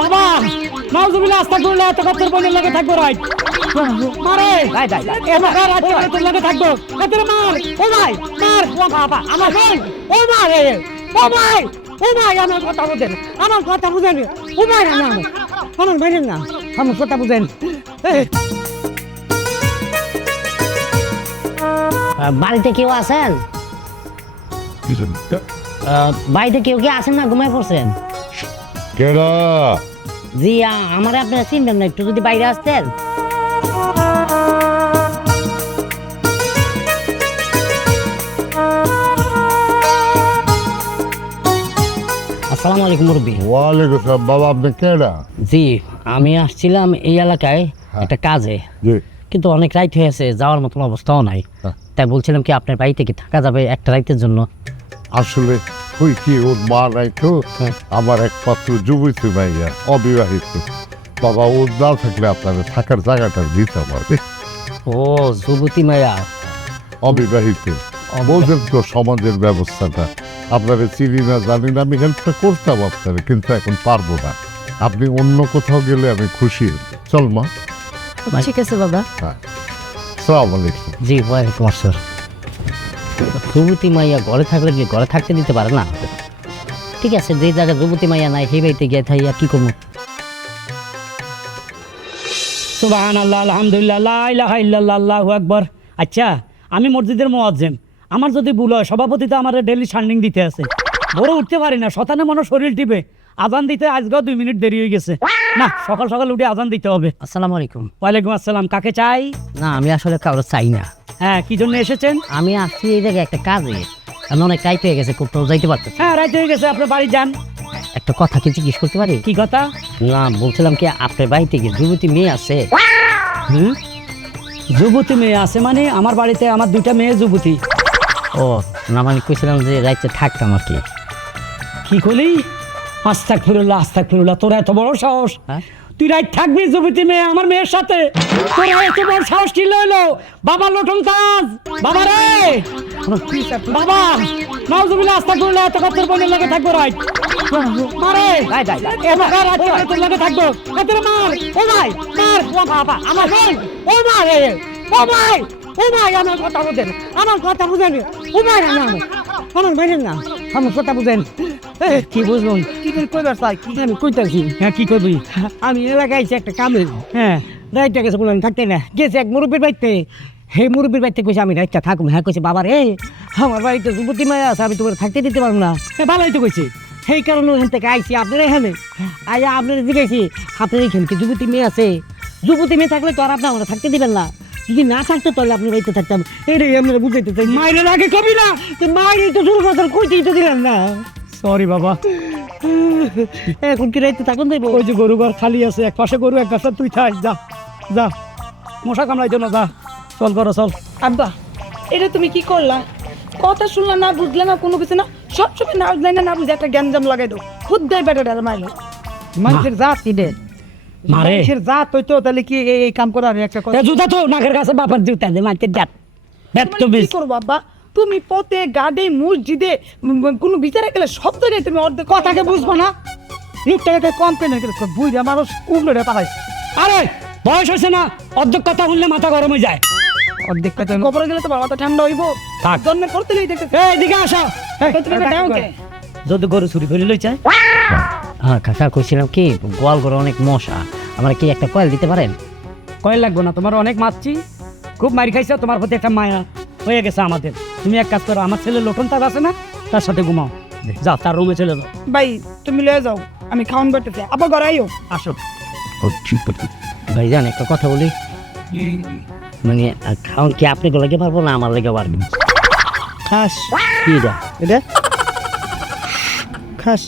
বাবা নাউজুবিল্লাহ আস্তাগফিরুল্লাহ এত কত্তর বোনের লাগে থাকবো রাইট মারে এবার রাতে তোর লাগে থাকবো তোর মার ও ভাই মার ও বাবা আমার ভাই ও মারে ও ভাই আমার কথা বুঝেন আমার কথা বুঝেন ও ভাই না আমার ভাই না আমার কথা বুঝেন বাড়িতে কেউ আছেন? বাড়িতে কেউ কি আছেন না ঘুমায় পড়ছেন? কেডা? জি আমার আপনারা চিনবেন না, একটু যদি বাইরে আসতেন। আসসালামু আলাইকুম মুরব্বী। ওয়ালাইকুম আসসালাম। বাবা আপনি কেডা? জি আমি আসছিলাম এই এলাকায় একটা কাজে, জি কিন্তু অনেক রাইত হয়েছে, যাওয়ার মতন অবস্থাও নাই। তাই বলছিলাম কি আপনার বাড়িতে কি থাকা যাবে একটা রাইতের জন্য? আসলে ওই কি ওর মা নাই তো, আমার একমাত্র যুবতী মাইয়া অবিবাহিত। বাবা ও না থাকলে আপনাদের থাকার জায়গাটা দিতে পারবে। ও যুবতী মায়া, অবিবাহিত বলছেন তো সমাজের ব্যবস্থাটা আপনারা চিনি না জানি না, আমি হেল্পটা করতাম আপনারা, কিন্তু এখন পারবো না। আপনি অন্য কোথাও গেলে আমি খুশি হব। চল মা। ঠিক আছে বাবা। হ্যাঁ সালাম আলাইকুম। জি ওয়ালাইকুম আসসালাম। যুবতী মাইয়া ঘরে থাকলে কি ঘরে থাকতে দিতে পারে না? ঠিক আছে, যে জায়গায় যুবতী মাইয়া নাই সেই বাড়িতে গিয়ে থাইয়া কি করবো? সুবহানাল্লাহ আলহামদুলিল্লাহ লা ইলাহা ইল্লাল্লাহ আল্লাহু আকবার। আচ্ছা আমি মসজিদের মুয়াজ্জিম, আমার যদি ভুল হয় সভাপতি তো আমার ডেইলি শার্নিং দিতে আছে, বড় উঠতে পারি না, শতানে মনে শরীর টিপে আজান দিতে আজকেও 2 মিনিট দেরি হয়ে গেছে। না সকাল সকাল উঠে আজান দিতে হবে। আসসালামু আলাইকুম। ওয়ালাইকুম আসসালাম। কাকে চাই? না আমি আসলে কারো চাই না। হ্যাঁ কি জন্য এসেছেন? আমি আসছি এই জায়গায় একটা কাজে, আমি অনেক টাইট হয়ে গেছে, কোথাও যাইতে পারতেছি। হ্যাঁ রাইট হয়ে গেছে, আপনার বাড়ি যান। একটা কথা কি জিজ্ঞেস করতে পারি? কি কথা? না বলছিলাম কি আপনার বাড়িতে কি যুবতী মেয়ে আছে? হুম যুবতী মেয়ে আছে মানে? আমার বাড়িতে আমার 2টা মেয়ে যুবতী। ও না মানে কইছিলাম যে রাইতে থাকতাম আর কি। কি করলি? আস্তাগফিরুল্লাহ তোর এত বড় সাহস? হ্যাঁ? তুই রাইট থাকবি যুবতী মেয়ে আমার মেয়ের সাথে? তোর এত বড় সাহস কি লইলো? বাবা লটন কাজ বাবা রে বাবা নাউজুবিল্লাহ আস্তাগফিরুল্লাহ এত কত্তর বোনের লাগে থাকবো রাইট মারে এবার রাতে তোর লাগে থাকবো তোর মার ও ভাই মার ও বাবা আমার ভাই ও মারে ও ভাই আমার কথা বুঝেন আমার কথা বুঝেন ও ভাই না আমার ভাই না আমার কথা বুঝেন। কি বুঝলুম? কি কইবার চাই? কি জানি কইতাছি। হ্যাঁ কি করবি? আমি এলাকায় আইছি একটা কামে। হ্যাঁ রাইটটা গেছে বললাম থাকতে না, গেছে এক মুরব্বীর বাড়িতে। হে মুরব্বীর বাড়িতে কইছে আমি রাইটটা থাকুম। হ্যাঁ কইছে বাবা রে আমার বাড়িতে যুবতী মায়া আছে, আমি তোমার থাকতে দিতে পারবো না। হ্যাঁ ভালোই তো কইছে, সেই কারণে ওখান থেকে আইছি আপনার এখানে। আইয়া আপনার জিজ্ঞাসি আপনার এখানে কি যুবতী মেয়ে আছে? যুবতী মেয়ে থাকলে তো আর আপনি আমরা থাকতে দিবেন না, যদি না থাকতো তাহলে আপনার বাড়িতে থাকতাম। এটাই আমরা বুঝাইতে চাই। মায়ের আগে কবি না, মায়ের তো শুরু কথা কইতেই তো দিলেন না। সরি বাবা। এখন কি রাইতে থাকুন দেবো? ওই যে গরু ঘর খালি আছে, এক পাশে গরু এক পাশে তুই থাক। যা যা মশা কামড়াই জন্য যা, চল করো চল। আব্বা এটা তুমি কি করলা? কথা শুনলা না, বুঝলে না কোনো কিছু না, সবসময় না বুঝলে না বুঝে একটা গ্যাঞ্জাম লাগাই দাও। খুদ দেয় বেটাটা মাইলো। মানুষের জাত কি দে মারে, মানুষের জাত হইতো তাহলে কি এই কাম করার একটা কথা? জুতা তো নাকের কাছে বাবার জুতা দে মানুষের জাত। কি করবো আব্বা? তুমি পথে গাড়ি মসজিদে কোনো বিচারে গেলে সব জায়গায় তুমি অর্ধেক কথাকে বুঝবো না, লোকটাকে কমপ্লেন বুঝে মানুষ উগলে পাঠাইছে। আরে বয়স হয়েছে না, অর্ধেক কথা শুনলে মাথা গরম হয়ে যায়। অর্ধেক কথা কবরে গেলে তো মাথা ঠান্ডা হইব। থাক জন্মের পর থেকেই দেখতে এদিকে আসো। যদি গরু চুরি করে লই চায়। হ্যাঁ কাকা কইছিলাম কি গোয়াল ঘরে অনেক মশা, আমার কি একটা কয়েল দিতে পারেন? কয়েল লাগবো না, তোমার অনেক মারছি, খুব মারি খাইছো, তোমার প্রতি একটা মায়া হয়ে গেছে আমাদের। তুমি এক কাজ করো, আমার ছেলে লোটন তার আছে না, তার সাথে ঘুমাও। যাও তার রুমে চলে যাও। ভাই তুমি লয়ে যাও, আমি খাওয়ান করতেছি। আবার ঘরে আইও। আসো। ভাইজান একটা কথা বলি, মানে খাওন কি আপনি লেগে পারবো না আমার লেগে পারবেন? খাস কি এটা? এটা খাস